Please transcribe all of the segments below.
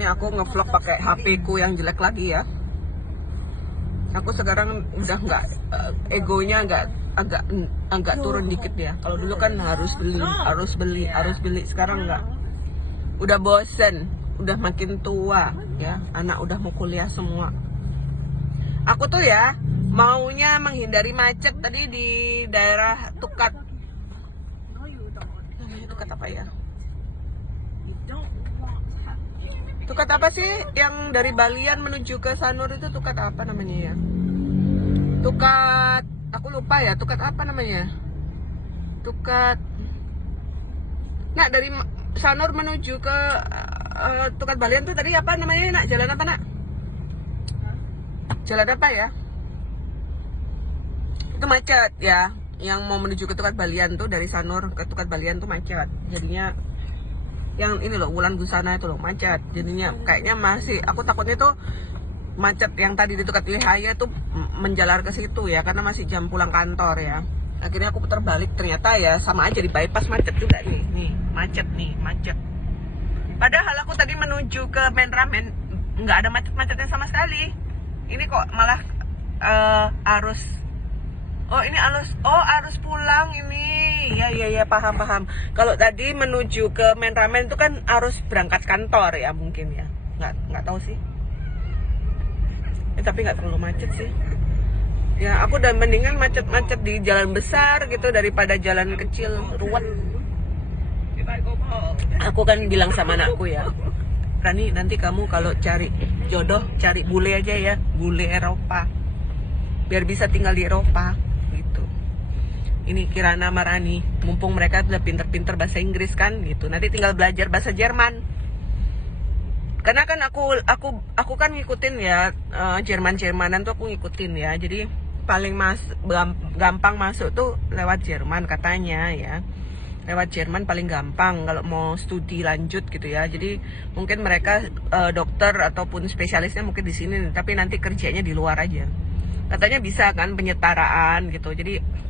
Ini aku ngevlog pakai HP ku yang jelek lagi ya. Aku sekarang udah nggak egonya agak turun dikit ya. Kalau dulu kan harus beli. Sekarang nggak. Udah bosen, udah makin tua ya. Anak udah mau kuliah semua. Aku tuh ya maunya menghindari macet tadi di daerah Tukat. Tukat apa ya? Tukat apa sih yang dari Balian menuju ke Sanur itu? Tukat apa namanya ya? Tukat, aku lupa ya. Tukat apa namanya? Tukat. Nah, dari Sanur menuju ke Tukat Balian tuh tadi apa namanya? Nak, jalan apa, Nak? Jalan apa ya? Itu macet ya. Yang mau menuju ke Tukat Balian tuh dari Sanur ke Tukat Balian tuh macet. Jadinya yang ini loh, Wulan Busana itu loh macet. Jadinya kayaknya masih, aku takutnya tuh macet yang tadi di Tukat Lihaya tuh menjalar ke situ ya, karena masih jam pulang kantor ya. Akhirnya aku putar balik, ternyata ya sama aja di bypass macet juga nih macet. Padahal aku tadi menuju ke Menramen nggak ada macet-macetnya sama sekali. Ini kok malah arus. Oh ini arus pulang ini. Ya paham. Kalau tadi menuju ke Menramen itu kan arus berangkat kantor ya mungkin ya. Nggak tahu sih. Tapi nggak terlalu macet sih. Ya aku udah mendingan macet-macet di jalan besar gitu daripada jalan kecil ruwet. Aku kan bilang sama anakku ya, Rani nanti kamu kalau cari jodoh cari bule aja ya, bule Eropa. Biar bisa tinggal di Eropa. Ini Kirana Marani, mumpung mereka udah pinter-pinter bahasa Inggris kan gitu. Nanti tinggal belajar bahasa Jerman. Karena kan aku kan ngikutin ya Jermanan tuh aku ngikutin ya. Jadi paling gampang masuk tuh lewat Jerman katanya ya. Lewat Jerman paling gampang kalau mau studi lanjut gitu ya. Jadi mungkin mereka dokter ataupun spesialisnya mungkin di sini, tapi nanti kerjanya di luar aja. Katanya bisa kan penyetaraan gitu. Jadi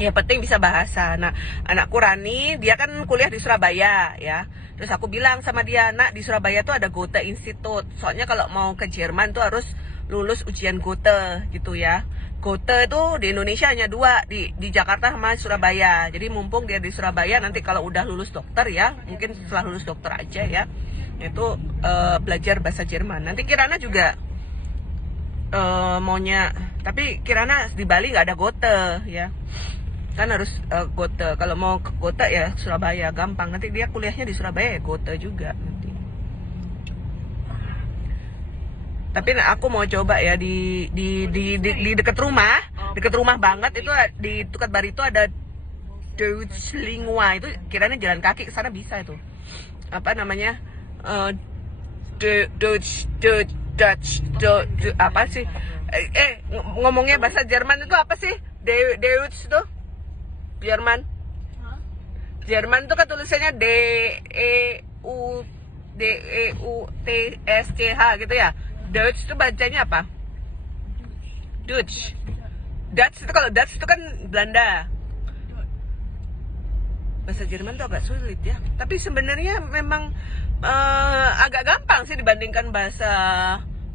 ya penting bisa bahasa. Nah, anakku Rani, dia kan kuliah di Surabaya ya. Terus aku bilang sama dia, Nak, di Surabaya tuh ada Goethe Institute. Soalnya kalau mau ke Jerman tuh harus lulus ujian Goethe gitu ya. Goethe itu di Indonesia hanya 2, di Jakarta sama Surabaya. Jadi mumpung dia di Surabaya, nanti kalau udah lulus dokter ya, mungkin setelah lulus dokter aja ya, itu belajar bahasa Jerman. Nanti Kirana juga maunya, tapi Kirana di Bali nggak ada Goethe ya. Kan harus Goethe. Kalau mau ke Goethe ya Surabaya gampang. Nanti dia kuliahnya di Surabaya ya Goethe juga nanti. Tapi aku mau coba ya di dekat rumah banget itu di Tukat Bari itu ada Deutschlingua, itu kiranya jalan kaki ke sana bisa itu. Apa namanya? Dutch apa sih? Ngomongnya bahasa Jerman itu apa sih? Deutsch tuh Jerman. Jerman tuh kan tulisannya Deutsch gitu ya. Deutsch itu bacanya apa? Dutch. Dutch itu, kalau Dutch itu kan Belanda. Bahasa Jerman tuh agak sulit ya. Tapi sebenarnya memang agak gampang sih dibandingkan bahasa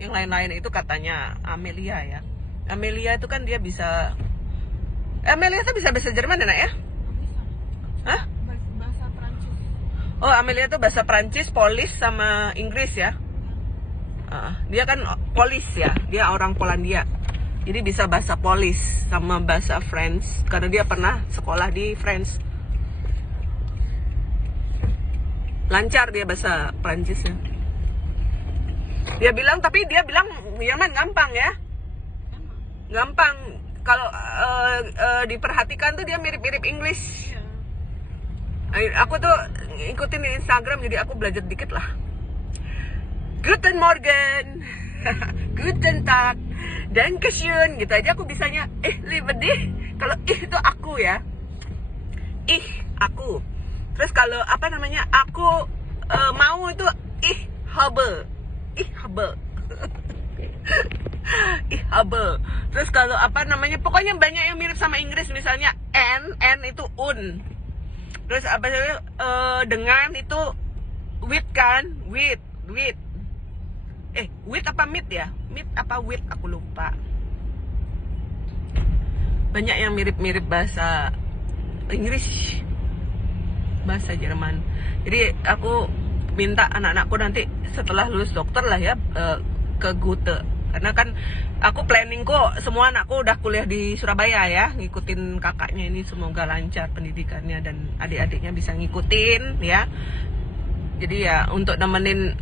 yang lain-lain itu katanya Amelia ya. Amelia itu kan dia bisa. Amelia tuh bisa bahasa Jerman ya, Nak ya? Hah? Bahasa Prancis. Oh, Amelia tuh bahasa Prancis, Polis sama Inggris ya. Dia kan Polis ya, dia orang Polandia. Jadi bisa bahasa Polis sama bahasa French karena dia pernah sekolah di France. Lancar dia bahasa Prancisnya. Dia bilang Jerman gampang ya. Gampang. Kalau diperhatikan tuh dia mirip-mirip English. Aku tuh ngikutin di Instagram, jadi aku belajar dikit lah. Guten Morgen, Guten Tag, Dankeschön, gitu aja aku bisanya. Liebe dich, kalau itu aku ya. Aku. Terus kalau apa namanya, aku mau itu habe. Habe. Terus kalau apa namanya, pokoknya banyak yang mirip sama Inggris, misalnya n itu un. Terus apa dengan itu with kan, with With apa meet ya? Meet apa with? Aku lupa. Banyak yang mirip-mirip bahasa Inggris, bahasa Jerman. Jadi aku minta anak-anakku nanti setelah lulus dokter lah ya ke Goethe. Karena kan aku planning kok semua anakku udah kuliah di Surabaya ya, ngikutin kakaknya ini, semoga lancar pendidikannya dan adik-adiknya bisa ngikutin ya. Jadi ya untuk nemenin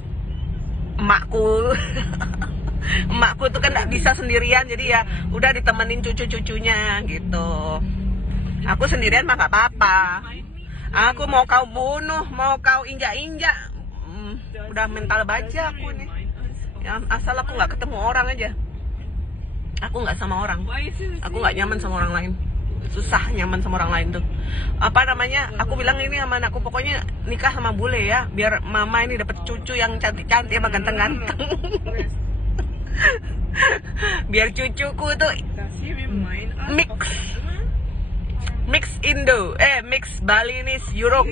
emakku emakku tuh kan nggak bisa sendirian, jadi ya udah ditemenin cucu-cucunya gitu. Aku sendirian mah nggak apa-apa. Aku mau kau bunuh, mau kau injak-injak, udah mental baja aku nih. Ya, asal aku nggak ketemu orang aja. Aku nggak sama orang. Aku nggak nyaman sama orang lain. Susah nyaman sama orang lain tuh. Apa namanya? Aku bilang ini sama anakku, pokoknya nikah sama bule ya, biar mama ini dapat cucu yang cantik-cantik sama ganteng-ganteng. Biar cucuku tuh mix Indo, mix Balinese Europe.